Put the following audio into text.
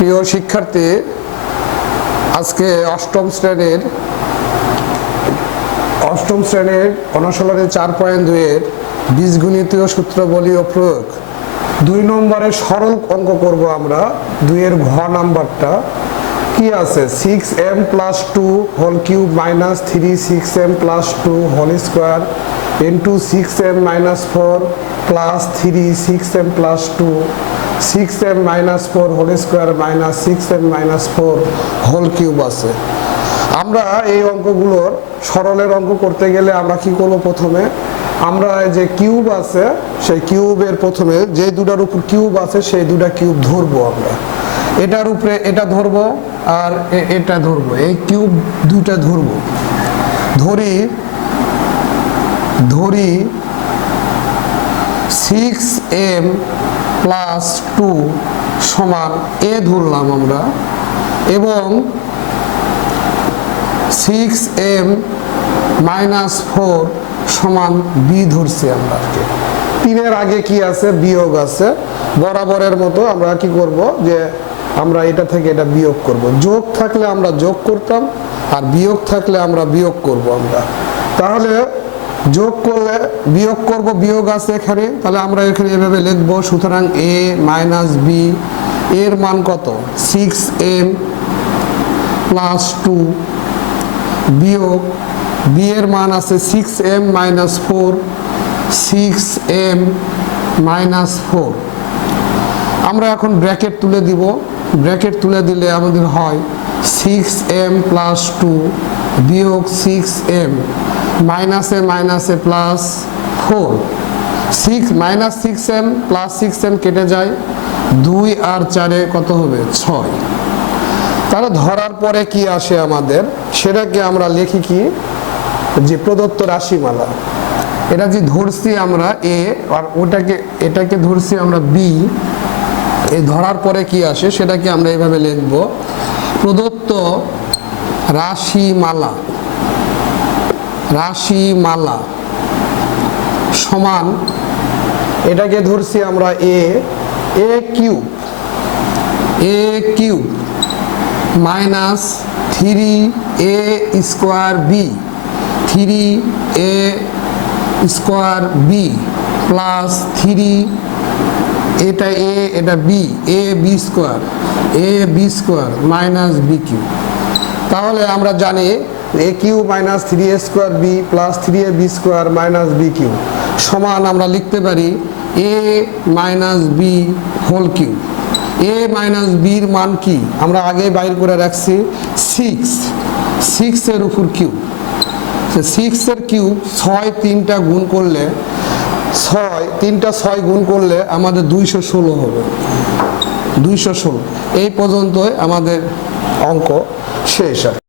প্রিয় শিক্ষার্থী, আজকে অষ্টম শ্রেণির অষ্টম শ্রেণির অনুশীলনের চার পয়েন্ট দুইয়ের বীজগণিতীয় সূত্রবলী ও প্রয়োগ। দুই নম্বরে সরল অঙ্ক করব আমরা, দুইয়ের ঘ নাম্বারটা। কি আছে? Six M plus two whole cube minus three six M plus two whole square into six M minus four plus three six M plus two six M minus four whole square minus six M minus four whole cube আছে। আমরা এই অঙ্কগুলোর সরলের অঙ্ক করতে গেলে আমরা কি করব প্রথমে? আমরা যে কিউব আছে, সেই কিউবের প্রথমে যে দুটার উপর কিউব আছে, সেই দুটা কিউব ধরবো আমরা। এটার উপরে এটা ধরবো আর এটা ধরবো। এই কিউব দুটা ধরবো। ধরি ধরি সিক্স এম প্লাস টু সমান এ ধরলাম আমরা, এবং সিক্স এম মাইনাস ফোর সমান বি ধরছি আমরা আর কি। তিনের আগে কি আছে? বিয়োগ আছে। বরাবরের মতো আমরা কি করব? যে আমরা এটা থেকে এটা বিয়োগ করব। যোগ থাকলে আমরা যোগ করতাম, আর বিয়োগ থাকলে আমরা বিয়োগ করব আমরা। তাহলে যোগ করলে বিয়োগ করব, বিয়োগ আছে এখানে, তাহলে আমরা এখানে এভাবে লিখব, সুতরাং এ মাইনাস বি এর মান কত? সিক্স এম প্লাস টু বিয়োগ বি এর মান আছে six M minus four six M minus four আমরা এখন ব্র্যাকেট তুলে দিব। ব্র্যাকেট তুলে দিলে আমাদের হয় সিক্স এম প্লাস টু বিয়োগ সিক্স এম মাইনাসে মাইনাসে plus four six minus six M plus six M কেটে যায়, দুই আর চারে কত হবে? ছয়। তাহলে ধরার পরে কি আসে আমাদের? সেটাকে আমরা লিখি কি? যে প্রদত্ত রাশিমালা। এটা যে ধরছি আমরা এ আর ওটাকে, এটাকে ধরছি আমরা বি এই ধরার পরে কি আসে? সেটাকে আমরা এইভাবে লিখব। প্রদত্ত রাশিমালা। রাশিমালা সমান এটাকে ধরছি আমরা A A cube. A cube minus three A square B. Three A square B plus three এটা এ এটা B A B square A B square minus B cube তাহলে আমরা জানি A cube minus three A square B plus three A B square minus B cube সমান আমরা লিখতে পারি A minus B whole cube A minus বির মান কি? আমরা আগে বাইর করে রাখছি সিক্স সিক্সের উপর কিউ সিক্সের কিউব ছয় তিনটা গুণ করলে ছয়, তিনটা ছয় গুণ করলে আমাদের দুইশো ষোলো হবে দুইশো ষোলো এই পর্যন্তই আমাদের অঙ্ক শেষ আর।